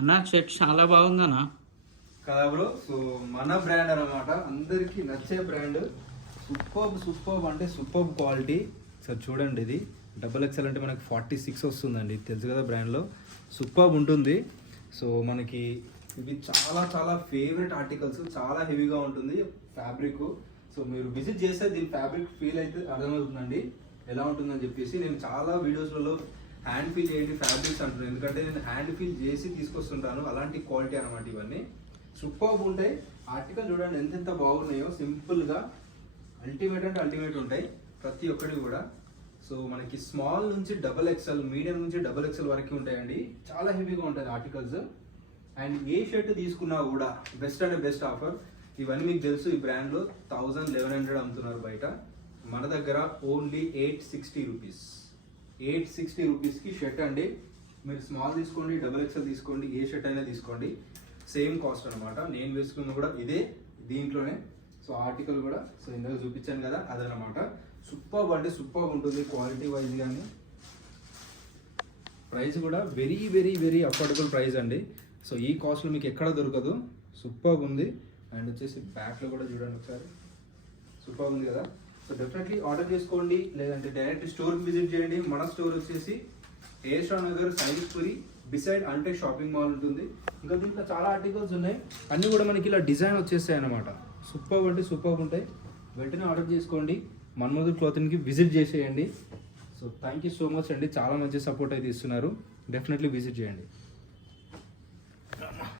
అన్న షర్ట్ చాలా బాగుందన్న. కదా బ్రో. సో మన బ్రాండ్ అనమాట, అందరికీ నచ్చే బ్రాండ్. సూపర్బ్ అంటే సూపర్బ్ క్వాలిటీ. సో చూడండి, ఇది XXL అంటే మనకి 46 వస్తుందండి, తెలుసు కదా బ్రాండ్లో. సూపర్బ్ ఉంటుంది. సో మనకి ఇవి చాలా చాలా ఫేవరెట్ ఆర్టికల్స్, చాలా హెవీగా ఉంటుంది ఫ్యాబ్రిక్. సో మీరు విజిట్ చేస్తే దీని ఫ్యాబ్రిక్ ఫీల్ అయితే అర్థమవుతుందండి ఎలా ఉంటుందని చెప్పేసి. నేను చాలా వీడియోస్లలో హ్యాండ్ ఫీల్ చేయండి ఫ్యాబ్రిక్స్ అంటున్నాను, ఎందుకంటే నేను హ్యాండ్ ఫీల్ చేసి తీసుకొస్తుంటాను. అలాంటి క్వాలిటీ అనమాట ఇవన్నీ. సూపర్బ్ ఉంటాయి. ఆర్టికల్ చూడండి ఎంత బాగున్నాయో, సింపుల్గా అల్టిమేట్ అంటే అల్టిమేట్ ఉంటాయి ప్రతి ఒక్కటి కూడా. సో మనకి స్మాల్ నుంచి XXL, మీడియం నుంచి XXL వరకు ఉంటాయండి. చాలా హెవీగా ఉంటుంది ఆర్టికల్స్. అండ్ ఏ షర్ట్ తీసుకున్నా కూడా బెస్ట్ అంటే బెస్ట్ ఆఫర్. ఇవన్నీ మీకు తెలుసు, ఈ బ్రాండ్లో 1100 అమ్ముతున్నారు బయట. మన దగ్గర ఓన్లీ 860 రూపీస్. 860 రూపీస్కి షర్ట్ అండి. మీరు స్మాల్ తీసుకోండి, XXL తీసుకోండి, ఏ షర్ట్ అయినా తీసుకోండి, సేమ్ కాస్ట్ అనమాట. నేను వేసుకున్న కూడా ఇదే దీంట్లోనే. సో ఆర్టికల్ కూడా సో ఇందాక చూపించాను కదా, అదనమాట. సూపర్బ్ అంటే సూపర్బ్ ఉంటుంది క్వాలిటీ వైజ్. కానీ ప్రైస్ కూడా very very very affordable price అండి. సో ఈ కాస్ట్లో మీకు ఎక్కడ దొరకదు. సూపర్బ్ ఉంది. అండ్ వచ్చేసి బ్యాక్లో కూడా చూడండి ఒకసారి, సూపర్బ్ ఉంది కదా. సో డెఫినెట్లీ ఆర్డర్ చేసుకోండి, లేదంటే డైరెక్ట్ స్టోర్కి విజిట్ చేయండి. మన స్టోర్ వచ్చేసి ఏషా నగర్ సైనిక్పురి బిసైడ్ అంటే షాపింగ్ మాల్ ఉంటుంది. ఇంకా దీంట్లో చాలా ఆర్టికల్స్ ఉన్నాయి, అన్నీ కూడా మనకి ఇలా డిజైన్ వచ్చేస్తాయి అన్నమాట. సూపర్బ్ అంటే సూపర్బ్ ఉంటాయి. వెంటనే ఆర్డర్ చేసుకోండి, మన్మధుర్ క్లాతింగ్కి విజిట్ చేసేయండి. So thank you so much అండి, చాలా మంచి సపోర్ట్ అయితే ఇస్తున్నారు. డెఫినెట్లీ విజిట్ చేయండి.